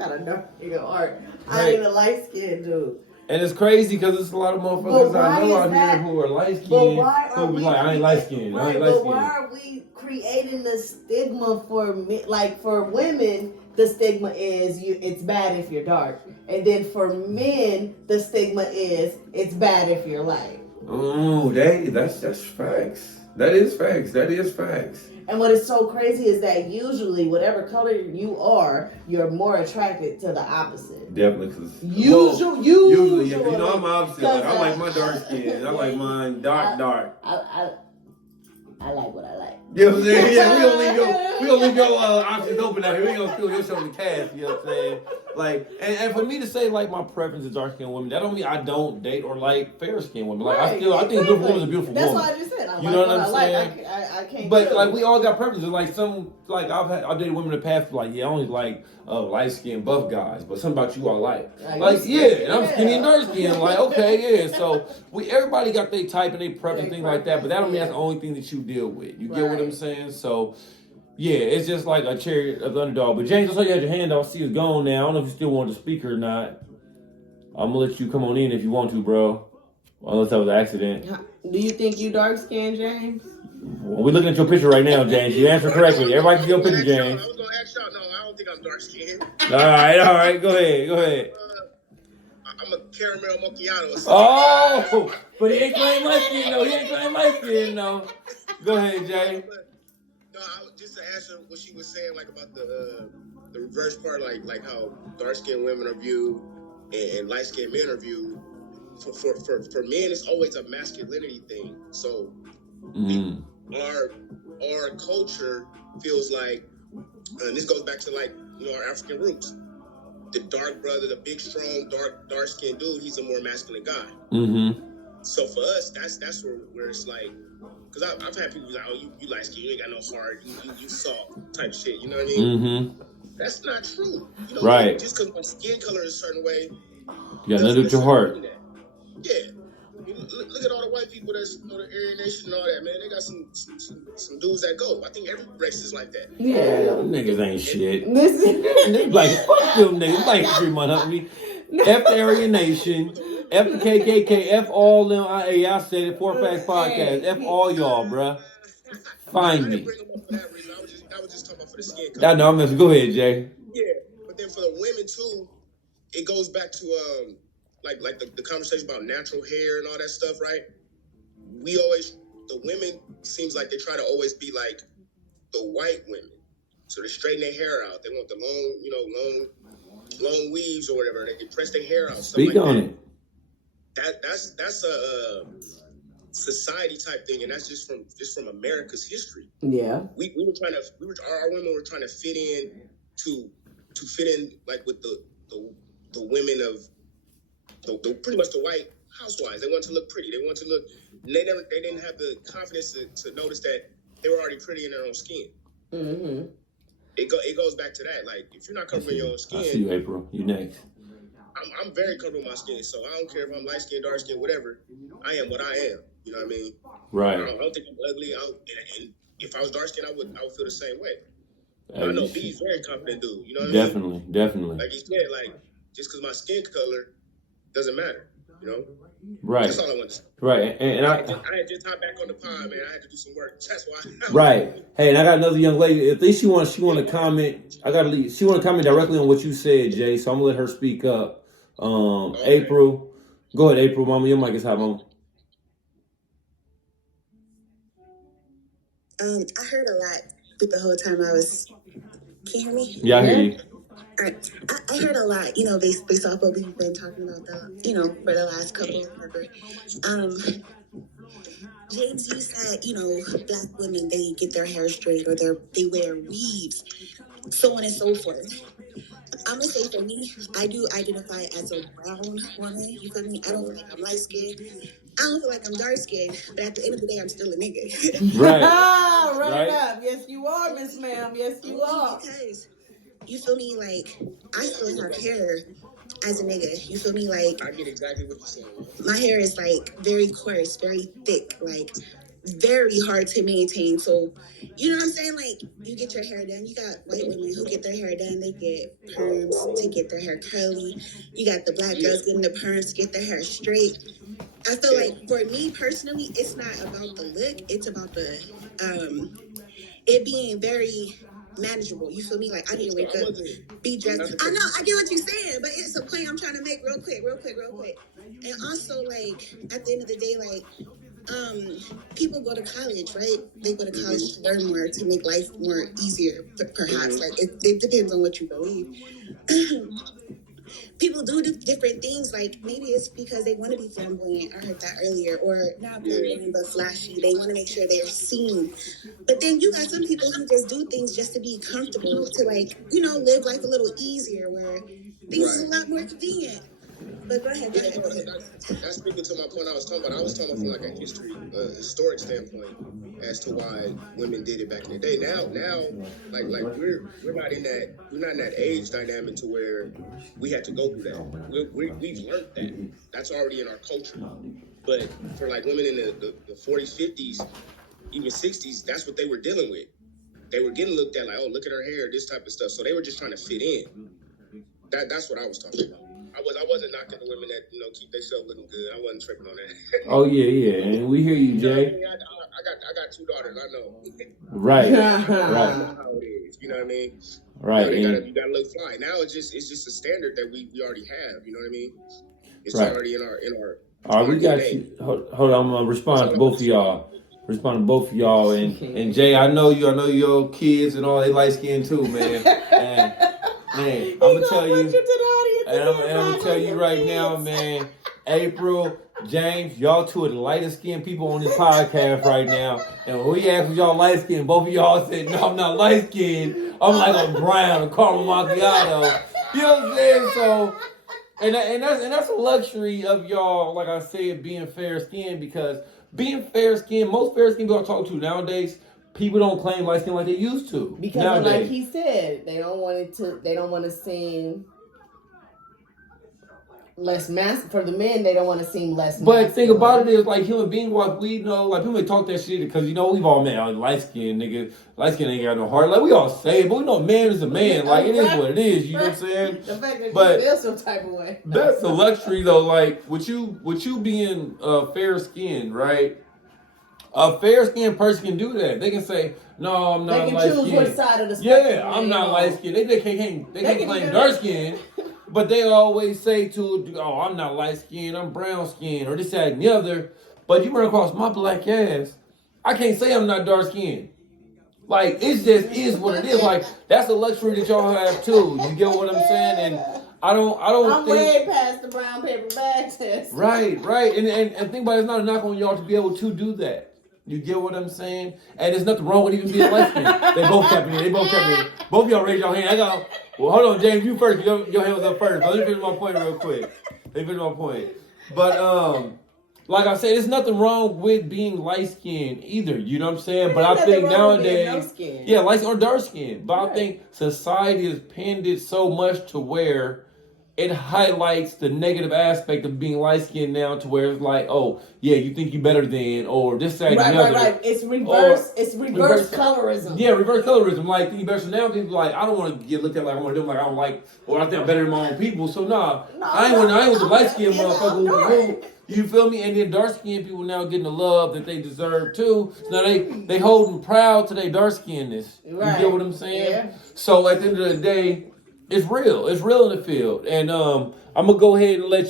got a dark skin art. I Right. ain't a light skinned dude. And it's crazy because there's a lot of motherfuckers I know out here who are light skinned who be like, I ain't light skinned. I ain't light skinned. But why are we creating the stigma for me? Like for women, the stigma is it's bad if you're dark, and then for men, the stigma is it's bad if you're light. Oh, that's facts. That is facts. That is facts. And what is so crazy is that usually, whatever color you are, you're more attracted to the opposite. Definitely, because usually, yeah, you know I'm opposite. Like, I like my dark skin. I like mine dark. I like what I like. You know what I'm saying? Yeah, we don't leave your options open out here. We ain't gonna steal your show in the cast. You know what I'm saying? Like, and for me to say like my preference is dark skinned women, that don't mean I don't date or like fair skinned women. Like I think a beautiful woman is a beautiful woman. That's what I just said. You know what I'm saying? I can't. But like we all got preferences. Like I've dated women in the past. Like I only like light skinned buff guys. But something about you I like. Like and I'm skinny and dark skinned. Like okay, yeah. So everybody got their type and their preference, things like that. But that don't mean that's the only thing that you deal with. You get what I'm saying? So. Yeah, it's just like a cherry of the underdog. But James, I saw you had your hand out. I see it's gone now. I don't know if you still want to speak or not. I'm going to let you come on in if you want to, bro. Unless that was an accident. Do you think you dark skinned, James? Well, we're looking at your picture right now, James. You answered correctly. Everybody can see your picture, James. I was going to ask y'all. No, I don't think I'm dark skinned. All right. Go ahead. I'm a caramel macchiato or something. Oh, but he ain't claim light skin, though. Go ahead, Jay. No, just to answer what she was saying, like about the reverse part, like how dark skinned women are viewed and light skinned men are viewed. For men, it's always a masculinity thing. So our culture feels like, and this goes back to like our African roots. The dark brother, the big, strong, dark skinned dude, he's a more masculine guy. Mm-hmm. So for us, that's where it's like. Because I've had people be like, oh, you light skin, you ain't got no heart, you soft type shit, you know what I mean? Mm-hmm. That's not true. Right. Just because my skin color is a certain way. You got nothing to do with your heart. Yeah. I mean, look at all the white people that's the Aryan Nation and all that, man. They got some dudes that go. I think every race is like that. Yeah. Niggas ain't shit. Niggas like, fuck them niggas. Like 3 months, homie. F the Aryan Nation. F the KKK, F all them. I said it, ForFacts Podcast. F all y'all, bruh. Find me. I was just talking about for the skin color. No, I'm go ahead, Jay. Yeah, but then for the women too, it goes back to like the conversation about natural hair and all that stuff, right? The women seems like they try to always be like the white women, so they straighten their hair out. They want the long weaves or whatever. They press their hair out. Speak on it. That's a society type thing, and that's just from America's history. Yeah, our women were trying to fit in to fit in like with the women of the pretty much the white housewives. They wanted to look pretty. They wanted to look. They didn't have the confidence to notice that they were already pretty in their own skin. Mm-hmm. It goes back to that. Like if you're not covering your own skin, I see you, April. You next. I'm very comfortable with my skin, so I don't care if I'm light skin, dark skin, whatever. I am what I am. You know what I mean? Right. I don't think I'm ugly. And if I was dark skin, I would feel the same way. I know B's very confident dude. You know what I mean? Definitely. Like he said, like just because my skin color doesn't matter. You know? Right. That's all I want to say. Right. And I had just hopped back on the pod, man. I had to do some work. That's why. Right. Hey, and I got another young lady. At least she want to comment. She want to comment directly on what you said, Jay. So I'm gonna let her speak up. Okay. April, go ahead, April. Mama, your mic is hot, mama. I heard a lot the whole time I was. Can you hear me? Yeah, I hear you. All right. I heard a lot, based off what we've been talking about, for the last couple of whatever. James, you said, black women, they get their hair straight or they wear weaves, so on and so forth. I'm going to say for me, I do identify as a brown woman. You feel me? I don't feel like I'm light skinned. I don't feel like I'm dark skinned, but at the end of the day, I'm still a nigga. Right. Run it up. Yes, you are, Miss Ma'am. Yes, you are. Because, you feel me? Like, I still have hair as a nigga. You feel me? Like, I get exactly what you're saying. My hair is, like, very coarse, very thick. Like, very hard to maintain. So, you know what I'm saying? Like, you get your hair done. You got white women who get their hair done. They get perms to get their hair curly. You got the black girls getting the perms to get their hair straight. I feel like for me personally, it's not about the look. It's about the it being very manageable. You feel me? Like, I need to wake up, be dressed. I know, I get what you're saying, but it's a point I'm trying to make real quick. And also, like, at the end of the day, like, people go to college, right? They go to college to learn more, to make life more easier, perhaps. Like, it depends on what you believe. People do different things. Like, maybe it's because they want to be flamboyant. I heard that earlier. Or not flamboyant, but flashy. They want to make sure they're seen. But then you got some people who just do things just to be comfortable, to, like, you know, live life a little easier, where things is a lot more convenient. But go ahead. That's speaking to my point I was talking about. I was talking from like a historic standpoint as to why women did it back in the day. Now, like we're not in that age dynamic to where we had to go through that. We've learned that. That's already in our culture. But for like women in the 40s, 50s, even 60s, that's what they were dealing with. They were getting looked at like, oh, look at her hair, this type of stuff. So they were just trying to fit in. That's what I was talking about. I wasn't knocking the women that, you know, keep themselves looking good. I wasn't tripping on that. Oh yeah, and we hear you, Jay. I got 2 daughters. I know. Right. I know how it is. You know what I mean? Right. You know, you gotta look fly. Now it's just a standard that we already have. You know what I mean? It's already in our. All right, we got you. Hold on, I'm gonna respond to both of y'all. And Jay, I know your kids and all, they light skinned too, man. And man, I'm gonna tell you, and I'm gonna tell you right now, man. April, James, y'all 2 of the lightest skinned people on this podcast right now. And when we asked if y'all light skinned, both of y'all said, no, I'm not light skinned. I'm like a brown, a caramel macchiato. You know what I'm saying? So, and that's a luxury of y'all, like I said, being fair skinned, because being fair skinned, most fair skinned people I talk to nowadays, people don't claim light skin like they used to. Because nowadays, like he said, they don't want to seem less for the men, they don't want to seem less But the thing about it is, like, human beings, what we know, like, people may talk that shit because, you know, we've all met light skin nigga. Light skin ain't got no heart. Like, we all say it, but we know man is a man. Like, it is what it is, you know what I'm saying? The fact that you feel some type of way. That's a luxury, though. Like, with you being fair skinned, right? A fair skinned person can do that. They can say, no, I'm not light skinned. They can choose which side of the spectrum. Yeah, I'm not light skinned. They can't claim dark skin. But they always say oh, I'm not light skinned, I'm brown skinned, or this, that, and the other. But you run across my black ass, I can't say I'm not dark skinned. Like, it just is what it is. Like, that's a luxury that y'all have too. You get what I'm saying? And I'm way past the brown paper bag test. Right. And think about it, it's not a knock on y'all to be able to do that. You get what I'm saying? And there's nothing wrong with even being light skinned. They both kept it. Both of y'all raise your hand. Well, hold on, James, you first. Your hand was up first. Let me finish my point real quick. But, like I said, there's nothing wrong with being light-skinned either. You know what I'm saying? But I think nowadays, light or dark-skinned. But I think society has pinned it so much to where it highlights the negative aspect of being light-skinned now, to where it's like, oh, yeah, you think you better than, or this, that, and the other. Right. It's reverse colorism. Yeah, reverse colorism. Like, think better. So now people like, I don't want to get looked at like I'm going to do like I don't like, or I think I'm better than my own people. So I ain't with the light-skinned motherfucker. You feel me? And then dark-skinned people now getting the love that they deserve too. So now they holding proud to their dark-skinnedness. Right. You get what I'm saying? Yeah. So at the end of the day, it's real. It's real in the field. And I'm going to go ahead and let